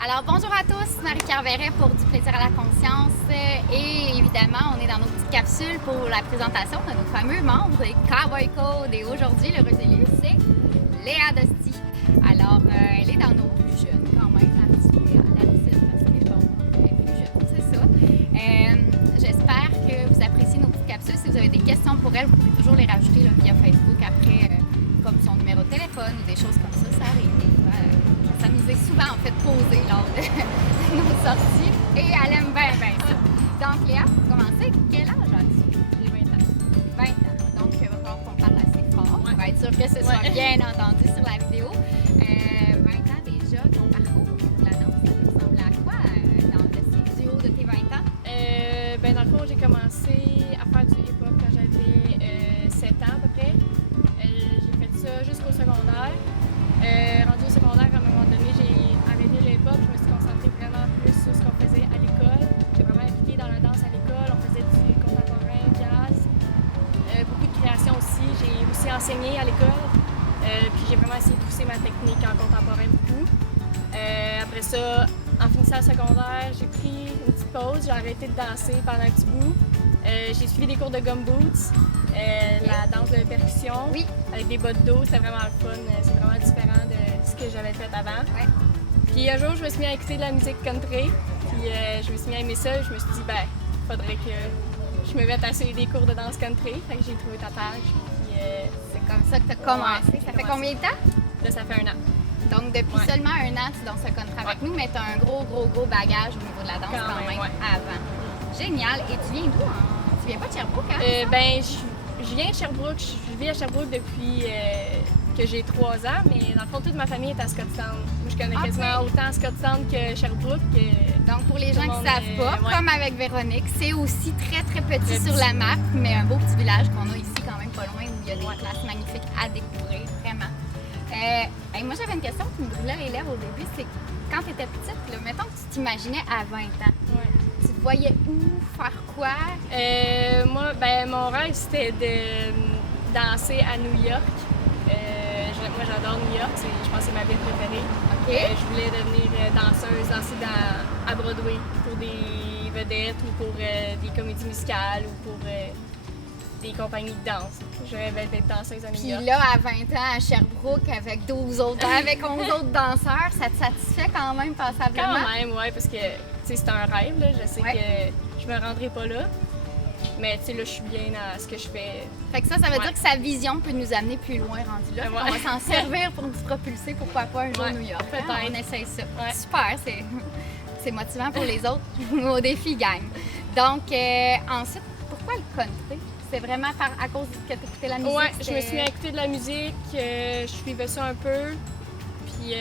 Alors, bonjour à tous, Marie-Pierre Verret pour Du plaisir à la conscience. Et évidemment, on est dans nos petites capsules pour la présentation de nos fameux membres des Cowboy Code. Et aujourd'hui, le élu, c'est Léa Dosti. Alors, elle est dans nos plus jeunes quand même, la petite Léa, la petite, parce que bon, elle est plus jeune, c'est ça. J'espère que vous appréciez nos petites capsules. Si vous avez des questions pour elle, vous pouvez toujours les rajouter là, via Facebook après, comme son numéro de téléphone ou des choses comme ça, ça arrive. Ça nous est souvent en fait posé lors de nos sorties et elle aime bien ça. Donc Léa, pour commencer, quel âge as-tu? J'ai 20 ans. 20 ans. Donc il va falloir qu'on parle assez fort pour être sûr que ce soit Ouais. bien entendu sur la vidéo. 20 ans déjà, ton parcours de la danse, ça ressemble à quoi dans le studio de tes 20 ans? Dans le fond, j'ai commencé à faire du hip-hop quand j'avais 7 ans à peu près. J'ai fait ça jusqu'au secondaire. Rendu au secondaire, à un moment donné, j'ai arrêté le hip-hop. Je me suis concentrée vraiment plus sur ce qu'on faisait à l'école. J'ai vraiment impliqué dans la danse à l'école. On faisait du contemporain, jazz, beaucoup de création aussi. J'ai aussi enseigné à l'école. Puis j'ai vraiment essayé de pousser ma technique en contemporain beaucoup. Après ça, en finissant le secondaire, j'ai pris une petite pause. J'ai arrêté de danser pendant un petit bout. J'ai suivi des cours de gum boots, la danse de percussion, Oui. avec des bottes d'eau. C'était vraiment le fun. C'est vraiment différent de ce que j'avais fait avant. Ouais. Puis un jour, je me suis mis à écouter de la musique country. Puis je me suis mis à aimer ça. Je me suis dit, faudrait que je me mette à suivre des cours de danse country. Fait que j'ai trouvé ta page. Puis C'est comme ça que tu as commencé. Ouais, Ça fait combien de temps? là, ça fait 1 an. Donc, depuis seulement 1 an, tu danses le country avec nous, mais tu as un gros bagage au niveau de la danse quand même avant. Génial. Et tu viens d'où? Tu viens pas de Sherbrooke, hein? Je viens de Sherbrooke. Je vis à Sherbrooke depuis que j'ai 3 ans, mais dans le fond, toute ma famille est à Scottsdale. Moi, je connais quasiment autant Scottsdale que Sherbrooke. Donc, pour les gens Tout qui le ne savent monde pas, est- comme avec Véronique, c'est aussi très petit Très sur petit. la map, mais un beau petit village qu'on a ici quand même pas loin où il y a des places magnifiques à découvrir, vraiment. Moi, j'avais une question qui me brûlait les lèvres au début, c'est quand tu étais petite, là, mettons que tu t'imaginais à 20 ans, Ouais. tu te voyais où, faire quoi? Moi, mon rêve, c'était de danser à New York. Moi, j'adore New York. Je pense que c'est ma ville préférée. OK. Je voulais devenir danseuse, danser à Broadway pour des vedettes ou pour des comédies musicales ou pour des compagnies de danse. Je rêvais d'être danseuse à New Puis York. là, à 20 ans, à Sherbrooke, avec 11 autres danseurs, ça te satisfait quand même passablement? Quand même, oui, parce que c'est un rêve. Là. Je sais Ouais. que je me rendrai pas là. Mais là, je suis bien dans ce que je fais. Fait que ça veut dire que sa vision peut nous amener plus loin rendu là. Ouais. On va s'en servir pour nous propulser, pourquoi pas un jour Ouais, New York. peut-être. On essaye ça. Ouais. Super, c'est motivant pour les autres. Au défi gagne. Donc, ensuite, pourquoi le country? C'est vraiment à cause que tu écoutais la musique? Ouais, je me suis mis à écouter de la musique, je suivais ça un peu. Puis,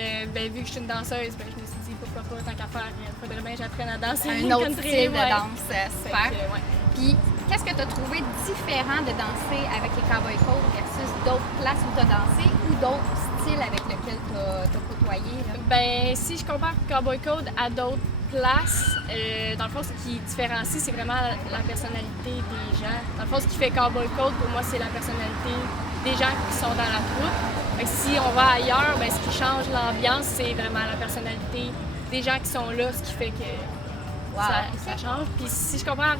vu que je suis une danseuse, je me suis dit pourquoi pas, tant qu'à faire, il faudrait bien que j'apprenne à danser. Un autre country, style de ouais. danse. Super. Fait que, ouais. Puis, qu'est-ce que tu as trouvé différent de danser avec les Cowboy Code versus d'autres places où tu as dansé ou d'autres styles avec lesquels tu as côtoyé? Là? Si je compare Cowboy Code à d'autres places, dans le fond, ce qui différencie, c'est vraiment la personnalité des gens. Dans le fond, ce qui fait Cowboy Code, pour moi, c'est la personnalité des gens qui sont dans la troupe. Fait que si on va ailleurs, ce qui change l'ambiance, c'est vraiment la personnalité des gens qui sont là, ce qui fait que ça change. Puis si je compare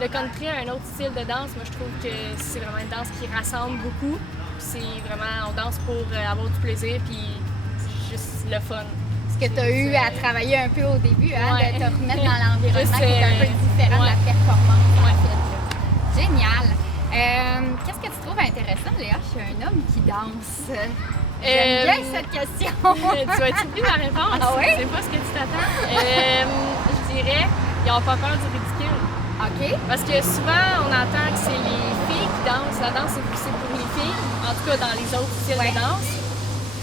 le country à un autre style de danse, moi je trouve que c'est vraiment une danse qui rassemble beaucoup. Puis c'est vraiment, on danse pour avoir du plaisir, puis c'est juste le fun. Ce que tu as eu à travailler un peu au début, hein, Ouais. de te remettre dans l'environnement qui est un peu Juste, différent de la ouais. performance. en Ouais. fait, là. Génial. Qu'est-ce que tu trouves intéressant, Léa, chez un homme qui danse? J'aime bien cette question. Tu vas-tu plus ma réponse? Ah oui? Je sais pas ce que tu t'attends. Je dirais, ils n'ont pas peur du ridicule. OK. Parce que souvent, on entend que c'est les filles qui dansent. La danse, c'est pour les filles, en tout cas dans les autres styles de danse.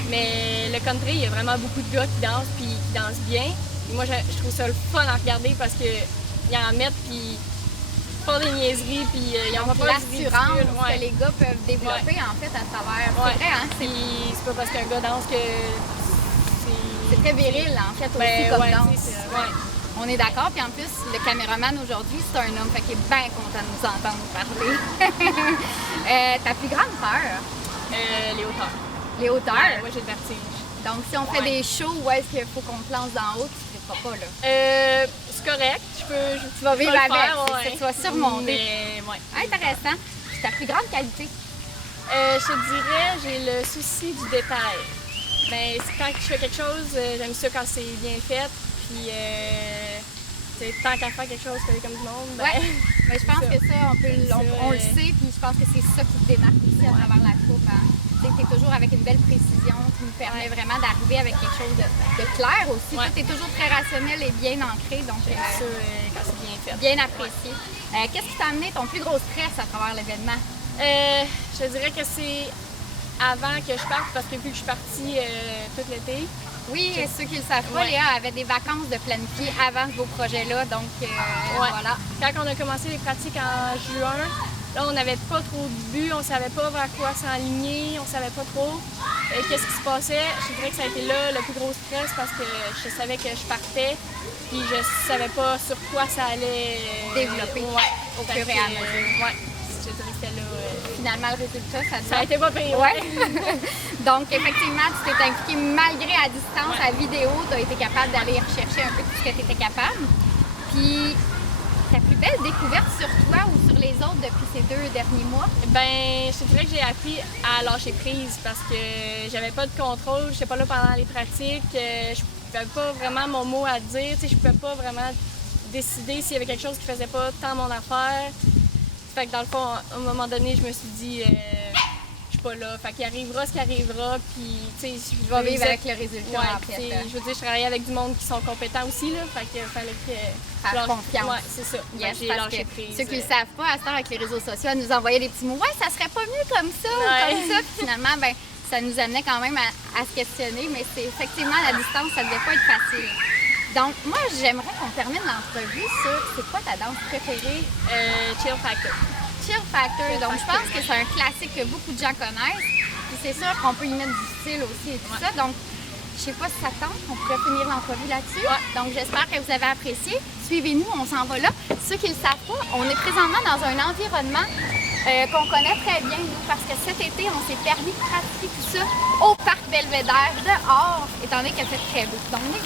Mais le country, il y a vraiment beaucoup de gars qui dansent puis qui dansent bien. Et moi, je trouve ça le fun à regarder parce qu'ils en mettent puis font des niaiseries puis ils ont pas peur du ridicule. L'assurance que les gars peuvent développer en fait à travers. C'est vrai, hein? Puis c'est pas parce qu'un gars danse que C'est très viril en fait aussi comme danse. Ouais. On est d'accord, puis en plus, le caméraman aujourd'hui, c'est un homme, fait qu'il est bien content de nous entendre parler. Ta plus grande peur? Les hauteurs. Les hauteurs? Moi, j'ai le vertige. Donc, si on fait Ouais. des shows où est-ce qu'il faut qu'on te lance d'en haut, tu ne feras pas, là. C'est correct, Tu vas vivre le avec, faire, c'est ouais. ça, tu vas surmonter. Mais, ouais. Intéressant. Puis ta plus grande qualité? Je te dirais, j'ai le souci du détail. Ben, quand je fais quelque chose, j'aime ça quand c'est bien fait. Puis, tant qu'à faire quelque chose, faire comme du monde. Ben, Ouais. Mais je pense c'est ça. que ça, on le sait, puis je pense que c'est ça qui te démarque aussi à travers la troupe. Hein. Tu es toujours avec une belle précision, qui nous permet vraiment d'arriver avec quelque chose de clair aussi. Ouais. Tu es toujours très rationnel et bien ancré, donc J'aime ça quand c'est bien fait. bien apprécié. Qu'est-ce qui t'a amené ton plus gros stress à travers l'événement? Je te dirais que c'est avant que je parte, parce que vu que je suis partie tout l'été. Oui, et ceux qui ne le savent pas, Ouais. Léa avait des vacances de planifier avant ce beau projet-là, donc Ouais. voilà. Quand on a commencé les pratiques en juin, là, on n'avait pas trop de but, on savait pas vers quoi s'enligner, on savait pas trop qu'est-ce qui se passait. Je dirais que ça a été là le plus gros stress parce que je savais que je partais, puis je savais pas sur quoi ça allait Développer au fur et à mesure. Ouais, je dirais que c'était là. Finalement, le résultat, ça te Ça a va? été pas pire. Ouais. Donc, effectivement, tu t'es impliqué malgré à distance, à vidéo, tu as été capable d'aller rechercher un peu tout ce que tu étais capable. Puis, ta plus belle découverte sur toi ou sur les autres depuis ces 2 derniers mois? Ben, je te dirais que j'ai appris à lâcher prise parce que j'avais pas de contrôle, j'étais pas là pendant les pratiques, je n'avais pas vraiment mon mot à dire, tu sais, je pouvais pas vraiment décider s'il y avait quelque chose qui faisait pas tant mon affaire. Fait que dans le fond, à un moment donné, je me suis dit, je suis pas là, fait qu'il arrivera ce qui arrivera, puis tu sais, Tu vas vivre avec le résultat, Ouais, en puis, fait. tu sais, je veux dire, je travaillais avec du monde qui sont compétents aussi, là, fait qu'il fallait que Faire je lâche- confiance. Ouais, c'est ça. Fait Yes, que j'ai parce lâché que prise. ceux qui ne le savent pas, à cette heure avec les réseaux sociaux, elle nous envoyait des petits mots. Ouais, ça serait pas mieux comme ça ou Ouais. comme ça. Puis finalement, ben, ça nous amenait quand même à se questionner, mais c'est effectivement la distance, ça devait pas être facile. Donc, moi, j'aimerais qu'on termine l'entrevue sur c'est quoi ta danse préférée? Chill Factor. Chill Factor. Donc, je pense que c'est un classique que beaucoup de gens connaissent. Puis c'est sûr qu'on peut y mettre du style aussi et tout ça. Donc, je sais pas si ça tente, on pourrait finir l'entrevue là-dessus. Donc, j'espère que vous avez apprécié. Suivez-nous, on s'en va là. Ceux qui ne le savent pas, on est présentement dans un environnement qu'on connaît très bien, nous, parce que cet été, on s'est permis de pratiquer tout ça au Parc Belvédère, dehors, étant donné qu'il fait très beau. Donc, on est